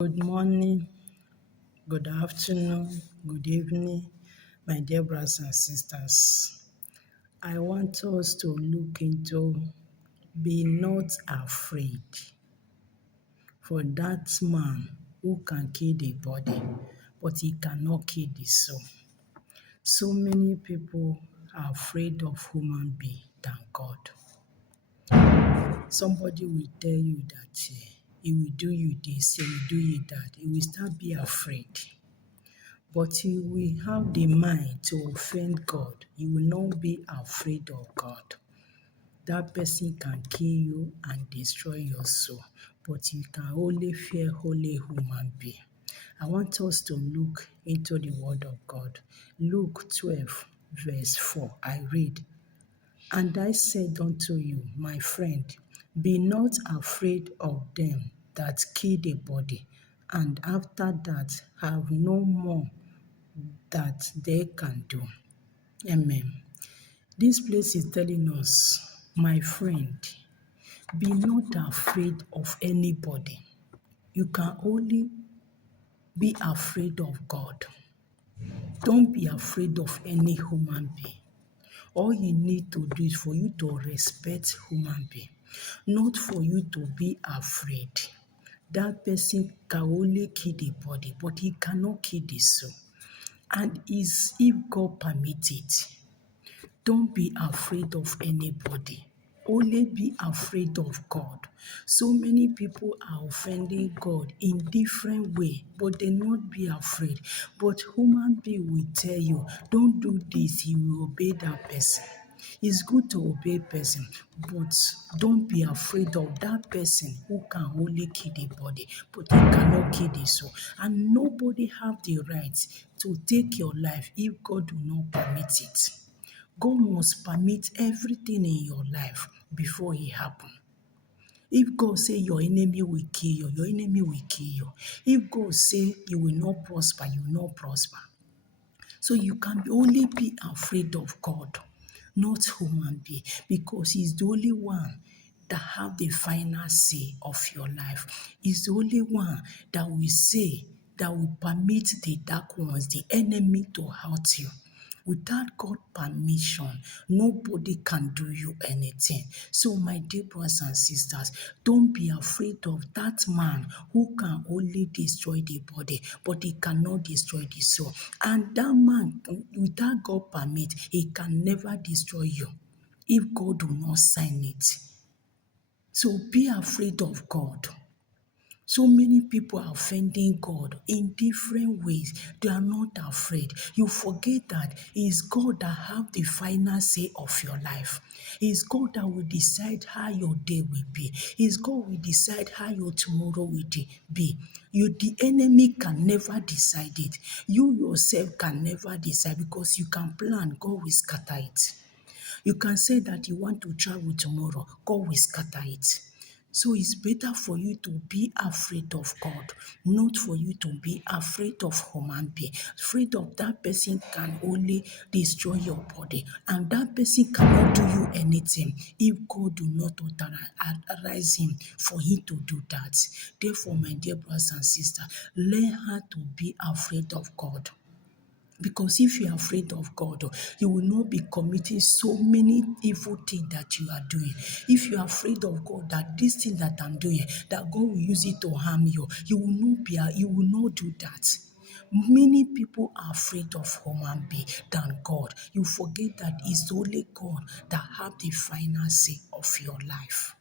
Good morning, good afternoon, good evening, my dear brothers and sisters. I want us to look into be not afraid for that man who can kill the body, but he cannot kill the soul. So many people are afraid of human being than God. Somebody will tell you that he will do you this, he will do you that. He will start be afraid. But you will have the mind to offend God. You will not be afraid of God. That person can kill you and destroy your soul, but you can only fear holy human being. I want us to look into the word of God. Luke 12, verse 4. I read, "And I said unto you, my friend, be not afraid of them that kill the body, and after that have no more that they can do." Amen. This place is telling us, my friend, be not afraid of anybody. You can only be afraid of God. Don't be afraid of any human being. All you need to do is for you to respect human being, not for you to be afraid. That person can only kill the body, but he cannot kill the soul. And is if God permit it, don't be afraid of anybody. Only be afraid of God. So many people are offending God in different way, but they not be afraid. But human being will tell you, don't do this, you will obey that person. It's good to obey person, but don't be afraid of that person who can only kill the body, but he cannot kill the soul. And nobody have the right to take your life if God do not permit it. God must permit everything in your life before it happen. If God say your enemy will kill you, your enemy will kill you. If God say you will not prosper, you will not prosper. So you can only be afraid of God, not human being, because He's the only one that have the final say of your life. He's the only one that will say, that will permit the dark ones, the enemy, to hurt you. Without God permission, nobody can do you anything. So my dear brothers and sisters, don't be afraid of that man who can only destroy the body, but he cannot destroy the soul. And that man, without God permit, he can never destroy you if God do not sign it. So be afraid of God. So many people are offending God in different ways. They are not afraid. You forget that it is God that have the final say of your life. It is God that will decide how your day will be. It is God will decide how your tomorrow will be. The enemy can never decide it. You yourself can never decide, because you can plan, God will scatter it. You can say that you want to travel tomorrow, God will scatter it. So it's better for you to be afraid of God, not for you to be afraid of human being. Afraid of that person can only destroy your body, and that person cannot do you anything if God do not authorize him for him to do that. Therefore, my dear brothers and sisters, learn how to be afraid of God. Because if you are afraid of God, you will not be committing so many evil things that you are doing. If you are afraid of God, that this thing that I'm doing, that God will use it to harm you, you will not do that. Many people are afraid of human being than God. You forget that it's only God that have the final say of your life.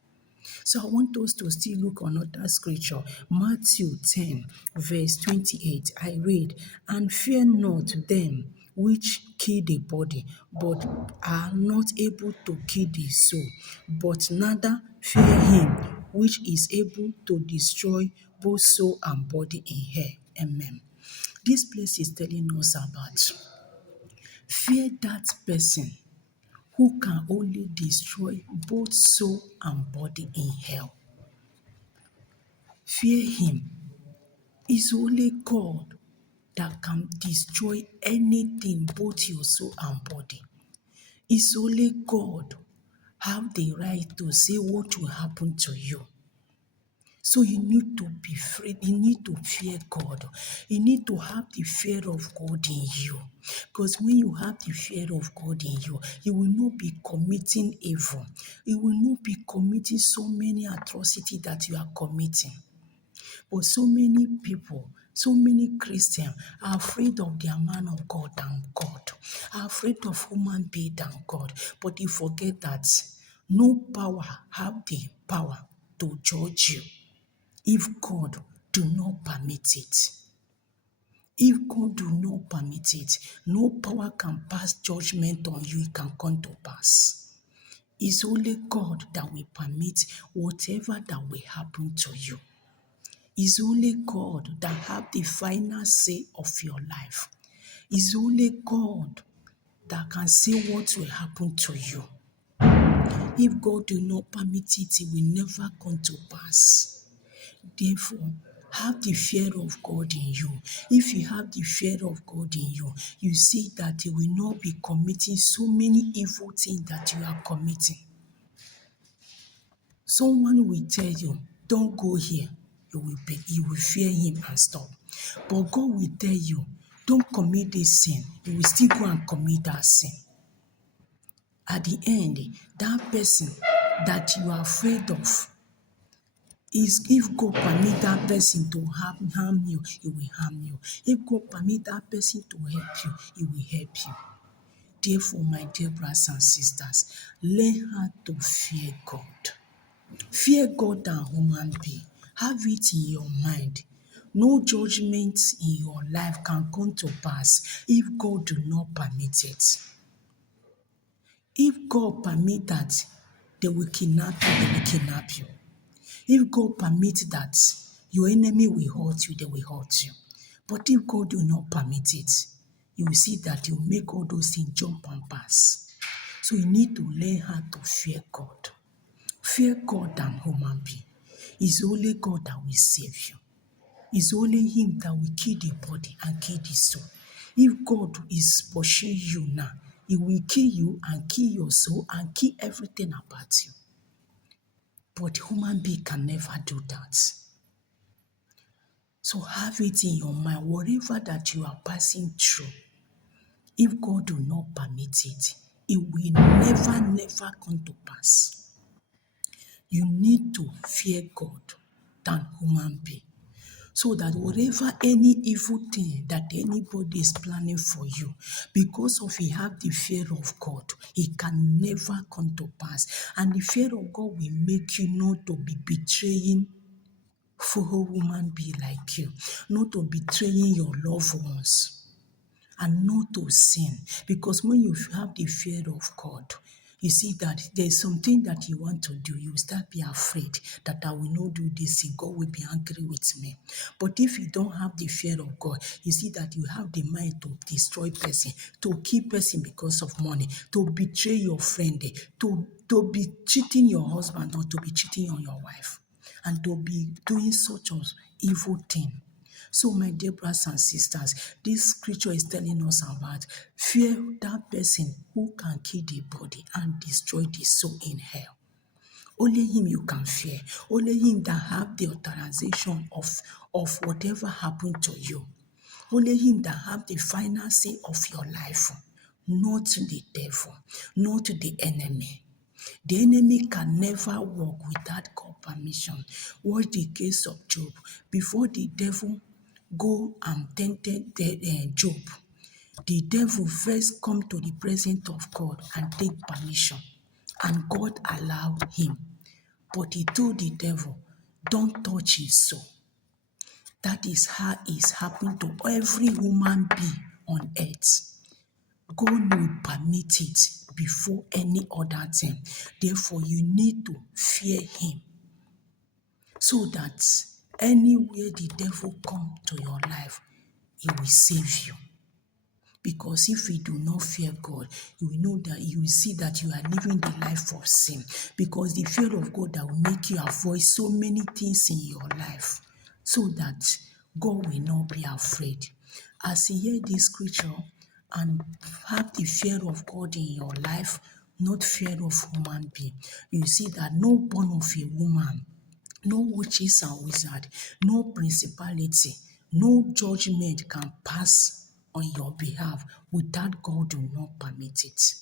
So I want us to still look on another scripture, Matthew 10, verse 28. I read, "And fear not them which kill the body, but are not able to kill the soul, but neither fear him which is able to destroy both soul and body in hell." Amen. This place is telling us about fear that person who can only destroy both soul and body in hell. Fear him. It's only God that can destroy anything, both your soul and body. It's only God have the right to say what will happen to you. So you need to be afraid. You need to fear God. You need to have the fear of God in you. Because when you have the fear of God in you, you will not be committing evil. You will not be committing so many atrocities that you are committing. But so many people, so many Christians are afraid of their man of God than God, are afraid of human being than God. But they forget that no power have the power to judge you if God do not permit it. If God do not permit it, no power can pass judgment on you, it can come to pass. It's only God that will permit whatever that will happen to you. It's only God that have the final say of your life. It's only God that can say what will happen to you. If God do not permit it, it will never come to pass. Therefore, have the fear of God in you. If you have the fear of God in you, you see that you will not be committing so many evil things that you are committing. Someone will tell you, don't go here. You will fear him and stop. But God will tell you, don't commit this sin. You will still go and commit that sin. At the end, that person that you are afraid of, is if God permit that person to harm you, he will harm you. If God permit that person to help you, he will help you. Therefore, my dear brothers and sisters, learn how to fear God. Fear God than human being. Have it in your mind. No judgment in your life can come to pass if God do not permit it. If God permit that, they will kidnap you, they will kidnap you. If God permit that, your enemy will hurt you, they will hurt you. But if God do not permit it, you will see that He will make all those things jump and pass. So you need to learn how to fear God. Fear God than human being. It's only God that will save you. It's only Him that will kill the body and kill the soul. If God is pursuing you now, He will kill you and kill your soul and kill everything about you. But human being can never do that. So have it in your mind, whatever that you are passing through, if God do not permit it, it will never come to pass. You need to fear God than human being. So that whatever any evil thing that anybody is planning for you, because of you have the fear of God, it can never come to pass. And the fear of God will make you not to be betraying fellow human being like you, not to betraying your loved ones, and not to sin. Because when you have the fear of God, you see that there's something that you want to do. You start be afraid that I will not do this thing. God will be angry with me. But if you don't have the fear of God, you see that you have the mind to destroy person, to kill person because of money, to betray your friend, to be cheating your husband or to be cheating on your wife, and to be doing such an evil thing. So, my dear brothers and sisters, this scripture is telling us about fear that person who can kill the body and destroy the soul in hell. Only him you can fear. Only him that have the authorization of whatever happened to you. Only him that have the final say of your life. Not the devil, not the enemy. The enemy can never work without God permission. Watch the case of Job. Before the devil go and tempted Job, the devil first come to the presence of God and take permission. And God allowed him. But he told the devil, don't touch his soul. That is how it's happening to every human being on earth. God will permit it before any other thing. Therefore, you need to fear him so that anywhere the devil come to your life, he will save you. Because if you do not fear God, you will know that you will see that you are living the life of sin. Because the fear of God that will make you avoid so many things in your life, so that God will not be afraid. As you hear this scripture and have the fear of God in your life, not fear of human being, you see that no born of a woman No witches and wizards, no principality, no judgment can pass on your behalf without God will not permit it.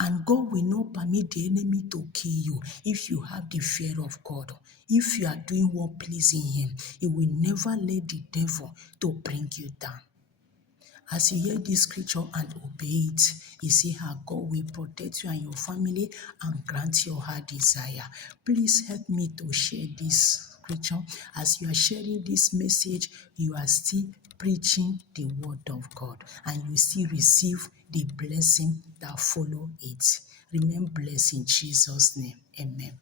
And God will not permit the enemy to kill you if you have the fear of God. If you are doing what pleasing Him, He will never let the devil to bring you down. As you hear this scripture and obey it, you see how God will protect you and your family and grant your heart desire. Please help me to share this scripture. As you are sharing this message, you are still preaching the word of God and you still receive the blessing that follow it. Remain blessed in Jesus' name. Amen.